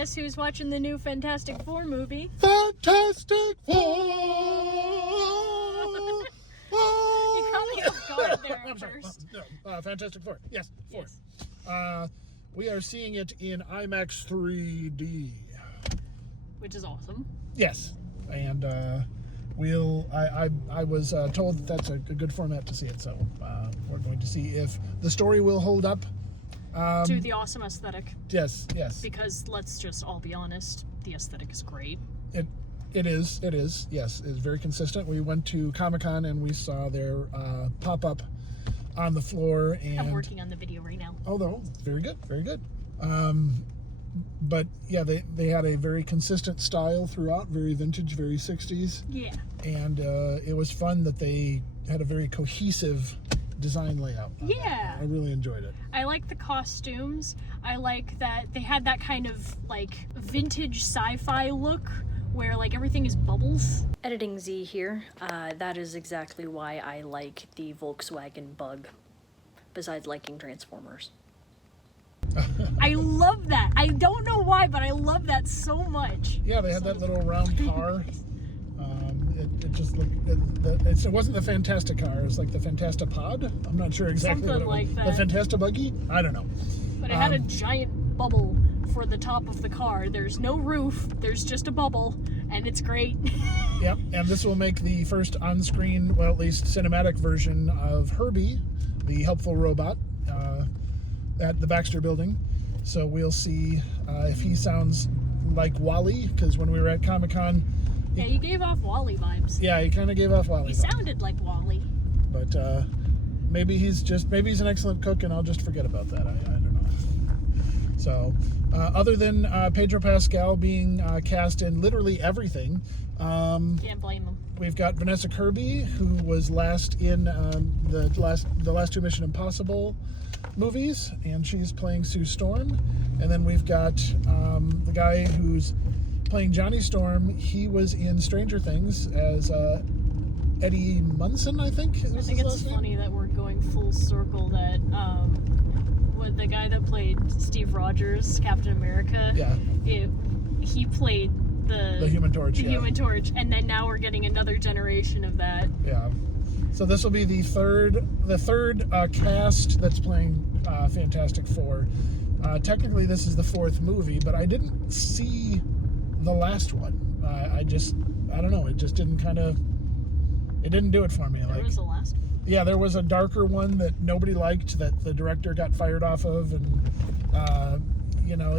guess who's watching the new Fantastic Four movie? Fantastic Four! You caught me off guard there I'm at sorry. first. No, Fantastic Four. Yes, four. Yes. We are seeing it in IMAX 3D. Which is awesome. Yes, and I was told that that's a good format to see it, so we're going to see if the story will hold up. To the awesome aesthetic. Yes. Because let's just all be honest, the aesthetic is great. It is. Yes, it's very consistent. We went to Comic-Con and we saw their pop-up on the floor. And I'm working on the video right now. Although, very good. But yeah, they had a very consistent style throughout, very vintage, very 60s. Yeah. And it was fun that they had a very cohesive design layout. Yeah. I really enjoyed it. I like the costumes. I like that they had that kind of like vintage sci-fi look where like everything is bubbles. Editing Z here. That is exactly why I like the Volkswagen Bug, besides liking Transformers. I love that. I don't know why, but I love that so much. Yeah, they had that little round car. It just looked. It wasn't the Fantastic car. It was like the Fantastapod. I'm not sure exactly Something what it was. like that. The Fantastabuggy? I don't know. But it had a giant bubble for the top of the car. There's no roof. There's just a bubble, and it's great. Yep, and this will make the first on-screen, well, at least cinematic version of Herbie, the helpful robot, at the Baxter Building. So we'll see if he sounds like Wall-E, because when we were at Comic-Con... Yeah, you gave off Wall-E vibes. Yeah, he kind of gave off Wall-E He vibes. sounded like Wall-E. But maybe he's an excellent cook, and I'll just forget about that. I don't know. So, other than Pedro Pascal being cast in literally everything, Can't blame him. we've got Vanessa Kirby, who was last in the last two Mission Impossible movies, and she's playing Sue Storm. And then we've got the guy who's playing Johnny Storm. He was in Stranger Things as Eddie Munson, I think. I think it's funny that we're going full circle. That with the guy that played Steve Rogers, Captain America. Yeah. He played the Human Torch. The yeah. Human Torch, and then now we're getting another generation of that. Yeah. So this will be the third cast that's playing Fantastic Four. Technically, this is the fourth movie, but I didn't see the last one. I don't know. It just didn't it didn't do it for me. There was the last one. Yeah, there was a darker one that nobody liked that the director got fired off of, and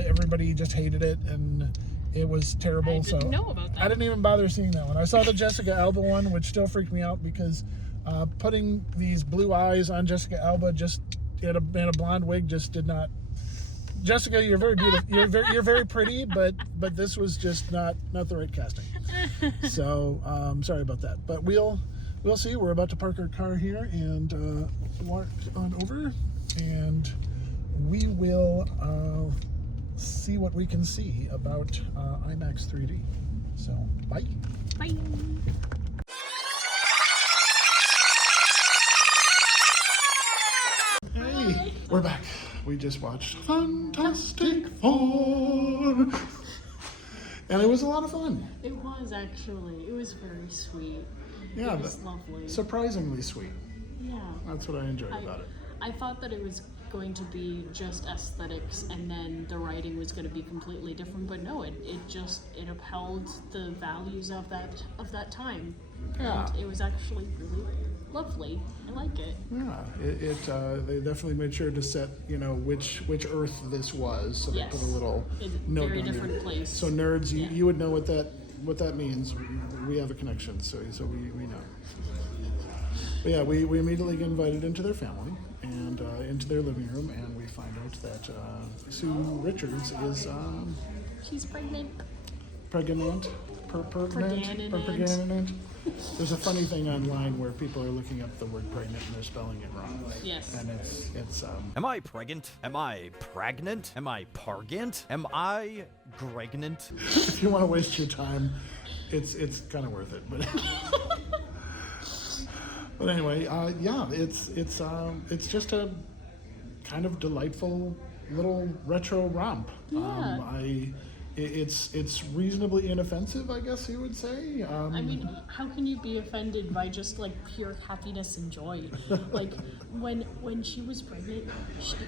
everybody just hated it, and it was terrible. I didn't know about that. I didn't even bother seeing that one. I saw the Jessica Alba one, which still freaked me out because putting these blue eyes on Jessica Alba just in a blonde wig just did not. Jessica, you're very beautiful. You're very pretty, but this was just not the right casting. So sorry about that. But we'll see. We're about to park our car here and walk on over, and we will see what we can see about IMAX 3D. So bye. Bye. Hey, we're back. We just watched Fantastic Four. And it was a lot of fun. It was actually. It was very sweet. Yeah, It was lovely. surprisingly sweet. Yeah. That's what I enjoyed about it. I thought that it was going to be just aesthetics and then the writing was going to be completely different, but no, it upheld the values of that time. Yeah. And it was actually really lovely. I like it. Yeah, they definitely made sure to set which Earth this was, so they Yes. put a little It's a note very on there. different place. So nerds, Yeah. you would know what that means. We have a connection, so we know. But yeah, we immediately get invited into their family and into their living room, and we find out that Sue Richards is She's pregnant. pregnant. Pregnant. There's a funny thing online where people are looking up the word pregnant and they're spelling it wrong. Yes. And it's Am I pregnant? Am I pregnant? Am I pargant? Am I gregnant? if you want to waste your time, it's kind of worth it. But but anyway, yeah, it's just a kind of delightful little retro romp. Yeah. it's reasonably inoffensive, I guess you would say. I mean, how can you be offended by just like pure happiness and joy? Like when she was pregnant,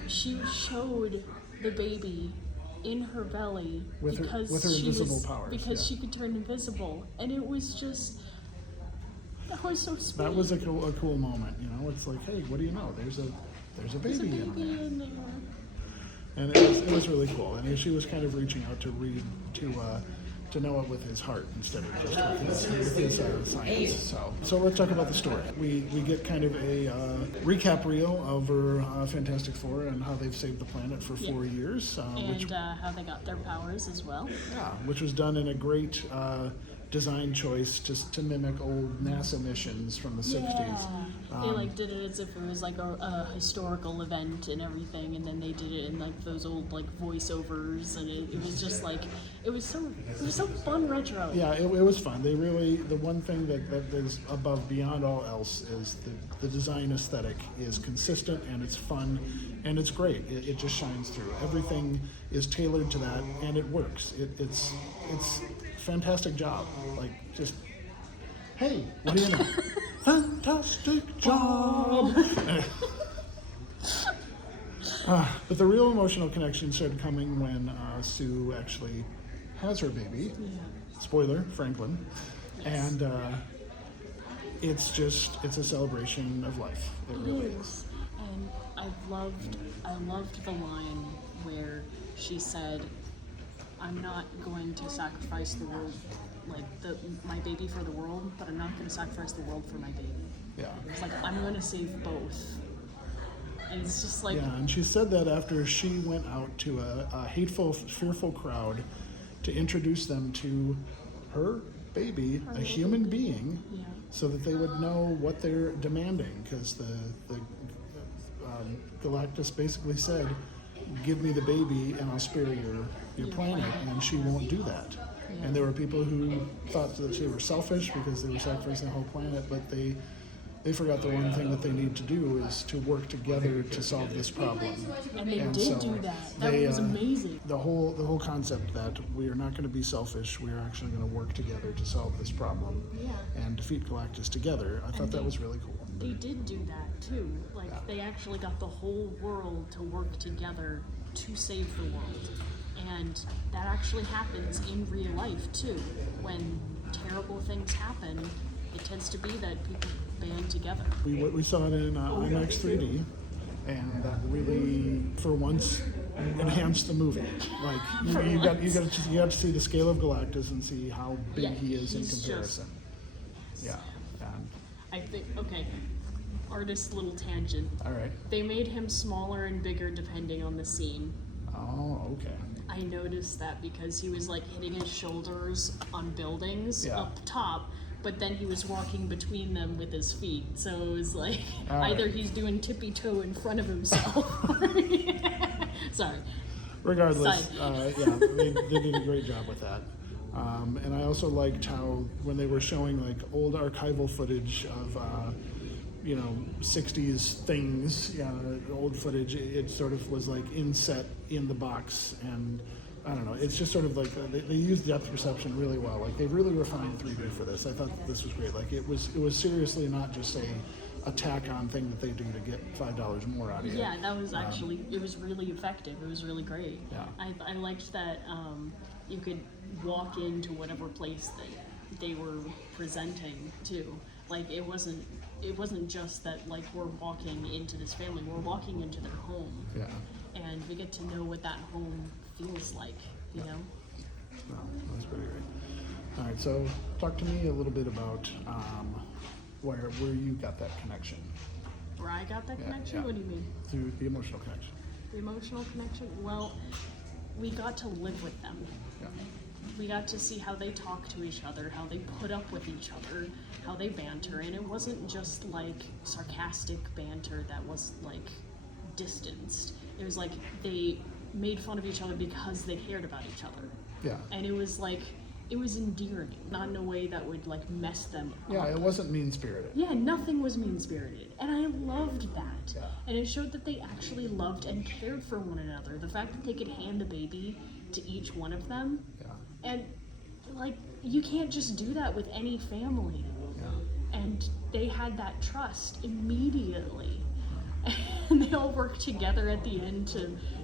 she showed the baby in her belly With her she invisible was, powers, because yeah. she could turn invisible, and it was just, that was so sweet. That was a cool moment, you know. It's like, hey, what do you know? There's a There's a baby in baby there. in there. And it was really cool. And she was kind of reaching out to read to know it with his heart instead of just with his science. So let's talk about the story. We get kind of a recap reel over Fantastic Four and how they've saved the planet for 4 years, And how they got their powers as well. which was done in a great design choice to mimic old NASA missions from the 60s. They like did it as if it was like a historical event and everything, and then they did it in like those old like voiceovers, and it was just like it was so fun retro. Yeah, it was fun. They really, the one thing that is above beyond all else is the design aesthetic is consistent and it's fun and it's great. It just shines through. Everything is tailored to that and it works. It's fantastic job. Like just, hey, what do you know? Fantastic job. But the real emotional connection started coming when Sue actually has her baby. Spoiler, Franklin. And it's a celebration of life. It really is. And I loved the line where she said, "I'm not going to sacrifice the world, like my baby for the world, but I'm not going to sacrifice the world for my baby." Yeah. It's like, I'm going to save both. And it's just like, Yeah, and she said that after she went out to a hateful, fearful crowd to introduce them to her baby, a human being, so that they would know what they're demanding. Because the Galactus basically said, "Give me the baby, and I'll spare your planet," and she won't do that. And there were people who thought that they were selfish because they were sacrificing the whole planet, but they forgot the one thing that they need to do is to work together to solve this problem. and they And did so do that. That they, was amazing. The whole concept that we are not going to be selfish, we are actually going to work together to solve this problem and defeat Galactus together. I thought that was really cool. They did do that too. Like they actually got the whole world to work together to save the world. And that actually happens in real life too. When terrible things happen, it tends to be that people band together. We saw it in IMAX 3D, and that really, for once, enhanced the movie. Like you got to see the scale of Galactus and see how big he is in he's comparison. And, I think, okay, artist little tangent. all right. They made him smaller and bigger depending on the scene. Oh, okay. I noticed that because he was like hitting his shoulders on buildings Yeah. up top, but then he was walking between them with his feet. So it was like All right. either he's doing tippy toe in front of himself. Sorry. Regardless, Side. they did a great job with that. And I also liked how when they were showing like old archival footage of 60s things, old footage, it sort of was like inset in the box, and I don't know, it's just sort of like they used depth perception really well. Like they really refined 3D for this. I thought this was great. Like it was seriously not just a tack-on thing that they do to get $5 more out of you. Yeah, that was actually, it was really effective. It was really great. Yeah. I liked that you could walk into whatever place that they were presenting to. Like it wasn't just that like we're walking into this family, we're walking into their home. Yeah. And we get to know what that home feels like, you know? No, that's pretty great. All right, so talk to me a little bit about where you got that connection. Where I got that connection? yeah. What do you mean? Through the emotional connection. The emotional connection? Well, we got to live with them. Yeah. We got to see how they talk to each other, how they put up with each other, how they banter, and it wasn't just like sarcastic banter that was like distanced. It was like they made fun of each other because they cared about each other. Yeah. And it was like, it was endearing, not in a way that would like mess them Yeah, up. it wasn't mean-spirited. Yeah, nothing was mean-spirited, and I loved that. Yeah. And it showed that they actually loved and cared for one another. The fact that they could hand a baby to each one of them And like, you can't just do that with any family. And they had that trust immediately. And they all worked together at the end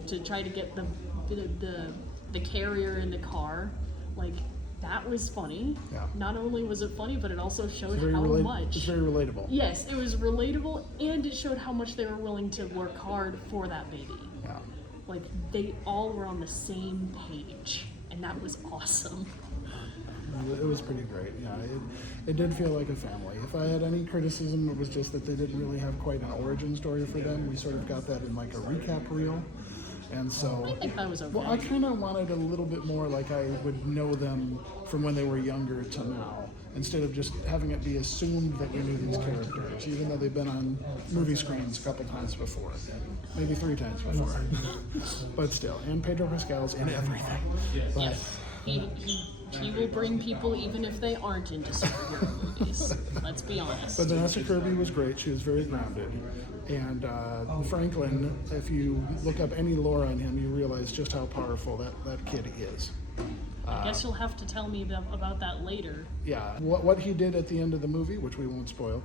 to try to get the carrier in the car. Like, that was funny. Yeah. Not only was it funny, but it also showed how It's much. very relatable. Yes, it was relatable, and it showed how much they were willing to work hard for that baby. Yeah. Like, they all were on the same page, and that was awesome. It was pretty great. Yeah, it did feel like a family. If I had any criticism, it was just that they didn't really have quite an origin story for them. We sort of got that in like a recap reel. And so, I think that was okay. well, I kind of wanted a little bit more like I would know them from when they were younger to now, instead of just having it be assumed that we knew these characters, even though they've been on movie screens a couple times before, maybe 3 times before. But still, and Pedro Pascal's in everything. But, Yes. He will bring people even if they aren't into superhero movies. Let's be honest. But Vanessa Kirby was great. She was very grounded. And Franklin, if you look up any lore on him, you realize just how powerful that kid is. I guess you'll have to tell me about that later. Yeah, what he did at the end of the movie, which we won't spoil,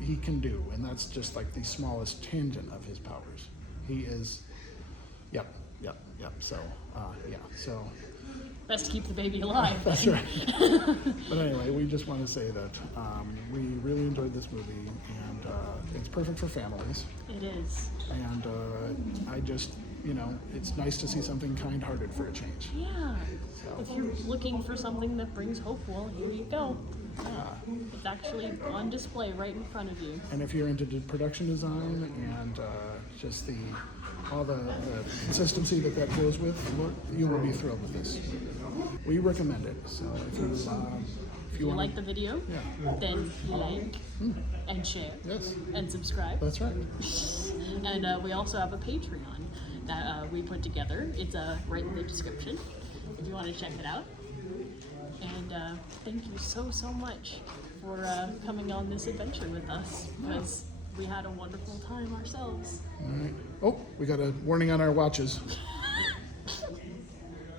he can do. And that's just like the smallest tangent of his powers. He is, yep. So, so. Best to keep the baby alive. That's right. But anyway, we just want to say that we really enjoyed this movie, and it's perfect for families. It is. And I just, it's nice to see something kind-hearted for a change. Yeah. If you're looking for something that brings hope, well, here you go. It's actually on display right in front of you. And if you're into production design and just all the consistency that goes with, you will be thrilled with this. We recommend it. So if you want like the video, then like and share Yes, and subscribe. that's right. And we also have a Patreon that we put together. It's right in the description if you want to check it out. And thank you so much for coming on this adventure with us, because we had a wonderful time ourselves. All right. Oh, we got a warning on our watches.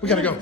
We gotta go.